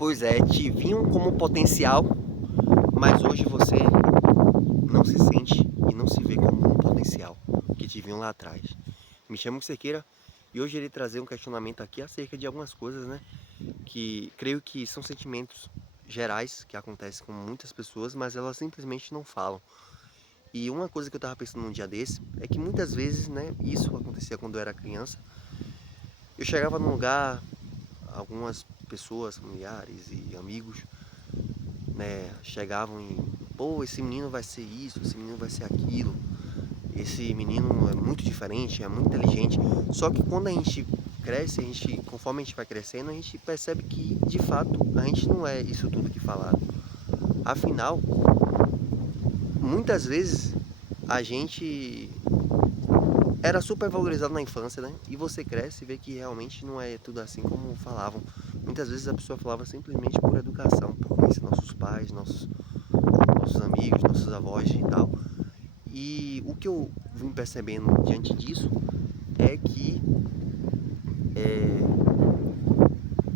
Pois é, te viam como potencial, mas hoje você não se sente e não se vê como um potencial que te viam lá atrás. Me chamo Cerqueira e hoje irei trazer um questionamento aqui acerca de algumas coisas, né? Que creio que são sentimentos gerais que acontecem com muitas pessoas, mas elas simplesmente não falam. E uma coisa que eu estava pensando num dia desse é que muitas vezes, né, isso acontecia quando eu era criança. Eu chegava num lugar, algumas pessoas, familiares e amigos, né, chegavam e, pô, esse menino vai ser isso, esse menino vai ser aquilo, esse menino é muito diferente, é muito inteligente. Só que quando a gente cresce, conforme a gente vai crescendo, a gente percebe que, de fato, a gente não é isso tudo que falaram. Afinal, muitas vezes a gente era super valorizado na infância, né? E você cresce e vê que realmente não é tudo assim como falavam. Muitas vezes a pessoa falava simplesmente por educação, por conhecer nossos pais, nossos amigos, nossos avós e tal. E o que eu vim percebendo diante disso é que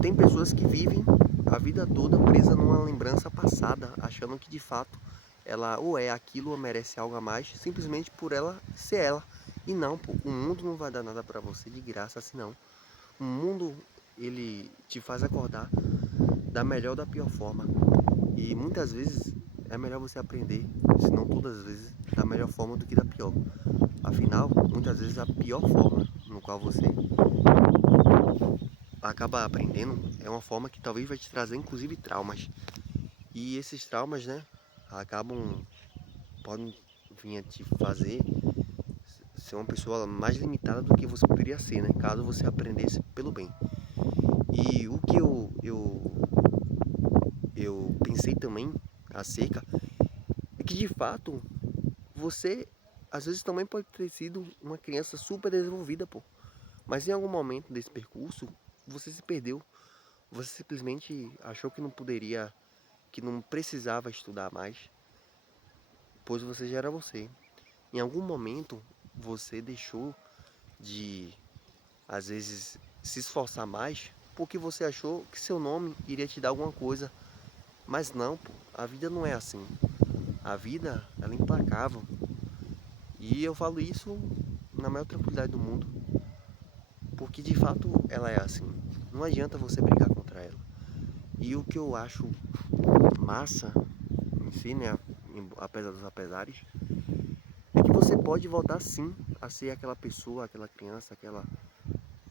tem pessoas que vivem a vida toda presa numa lembrança passada, achando que de fato ela ou é aquilo ou merece algo a mais, simplesmente por ela ser ela. E não, pô, o mundo não vai dar nada pra você de graça assim não. O mundo, ele te faz acordar da melhor ou da pior forma. E muitas vezes é melhor você aprender, se não todas as vezes, da melhor forma do que da pior. Afinal, muitas vezes a pior forma no qual você acaba aprendendo é uma forma que talvez vai te trazer inclusive traumas. E esses traumas, né, podem vir a te fazer ser uma pessoa mais limitada do que você poderia ser, né, caso você aprendesse pelo bem. E o que eu pensei também acerca é que de fato você às vezes também pode ter sido uma criança super desenvolvida, pô. Mas em algum momento desse percurso você se perdeu. Você simplesmente achou que não poderia, que não precisava estudar mais, pois você já era você. Em algum momento você deixou de, às vezes, se esforçar mais porque você achou que seu nome iria te dar alguma coisa. Mas não, pô, a vida não é assim. A vida, ela é implacável. E eu falo isso na maior tranquilidade do mundo, porque de fato ela é assim. Não adianta você brigar contra ela. E o que eu acho massa em si, né, apesar dos apesares, é que você pode voltar sim a ser aquela pessoa, aquela criança, aquela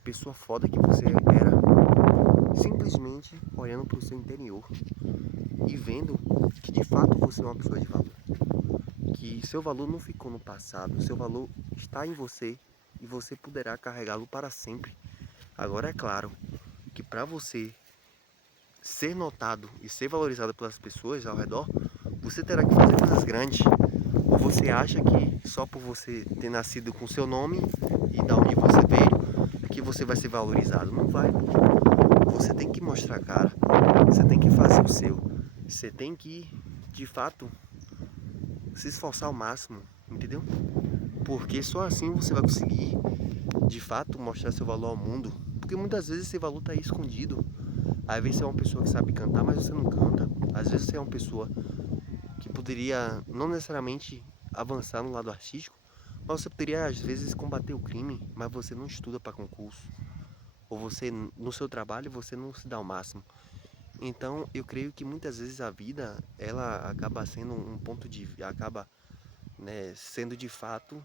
pessoa foda que você era, simplesmente olhando para o seu interior e vendo que de fato você é uma pessoa de valor. Que seu valor não ficou no passado, seu valor está em você e você poderá carregá-lo para sempre. Agora é claro que para você ser notado e ser valorizado pelas pessoas ao redor, você terá que fazer coisas grandes. Ou você acha que só por você ter nascido com seu nome e da onde você veio, que você vai ser valorizado? Não vai. Você tem que mostrar a cara. Você tem que fazer o seu. Você tem que, de fato, se esforçar ao máximo, entendeu? Porque só assim você vai conseguir, de fato, mostrar seu valor ao mundo. Porque muitas vezes esse valor está aí escondido. Às vezes você é uma pessoa que sabe cantar, mas você não canta. Às vezes você é uma pessoa que poderia não necessariamente avançar no lado artístico, mas você poderia às vezes combater o crime, mas você não estuda para concurso. Ou você, no seu trabalho, você não se dá o máximo. Então, eu creio que muitas vezes a vida, ela acaba sendo um ponto de... acaba, né, sendo de fato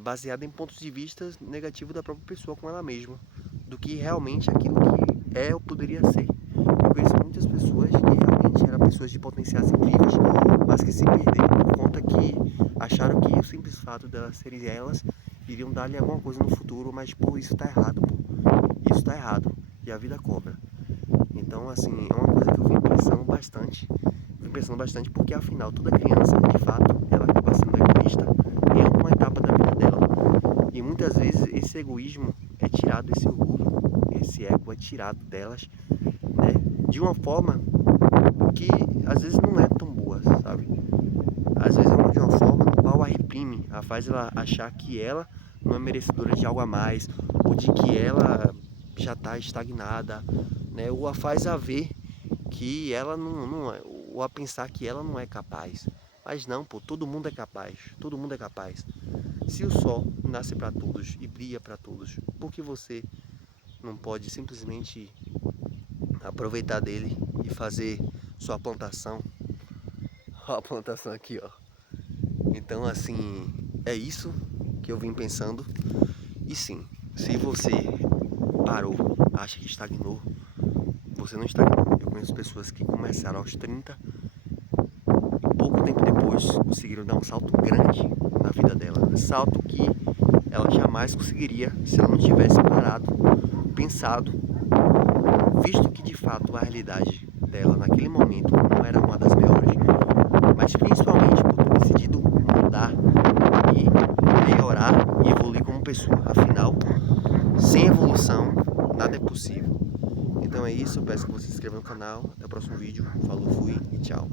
baseada em pontos de vista negativos da própria pessoa com ela mesma, do que realmente aquilo que é ou poderia ser. Eu conheço muitas pessoas que realmente eram pessoas de potenciais incríveis, mas que se perderam por conta que acharam que o simples fato delas serem elas iriam dar-lhe alguma coisa no futuro, mas pô, isso tá errado, pô. Isso tá errado. E a vida cobra. Então, assim, é uma coisa que eu vim pensando bastante. Vim pensando bastante porque, afinal, toda criança, de fato, ela acaba sendo egoísta em alguma etapa da vida dela. E muitas vezes esse egoísmo é tirado, esse orgulho, esse ego é tirado delas, né? De uma forma que às vezes não é tão boa, sabe? Às vezes é de uma forma no qual a reprime, a faz ela achar que ela não é merecedora de algo a mais, ou de que ela já está estagnada, né? Ou a faz a ver que ela não é, ou a pensar que ela não é capaz. Mas não, pô, todo mundo é capaz, todo mundo é capaz. Se o sol nasce para todos e brilha para todos, por que você não pode simplesmente aproveitar dele e fazer sua plantação? Ó, a plantação aqui, ó. Então, assim, é isso que eu vim pensando. E sim, se você parou, acha que estagnou, você não estagnou. Eu conheço pessoas que começaram aos 30, pouco tempo depois conseguiram dar um salto grande na vida dela. Salto que ela jamais conseguiria se ela não tivesse parado, pensado, visto que de fato a realidade dela naquele momento não era uma das melhores, mas principalmente por ter decidido mudar e melhorar e evoluir como pessoa. Afinal, sem evolução, nada é possível. Então é isso, eu peço que você se inscreva no canal. Até o próximo vídeo. Falou, fui e tchau.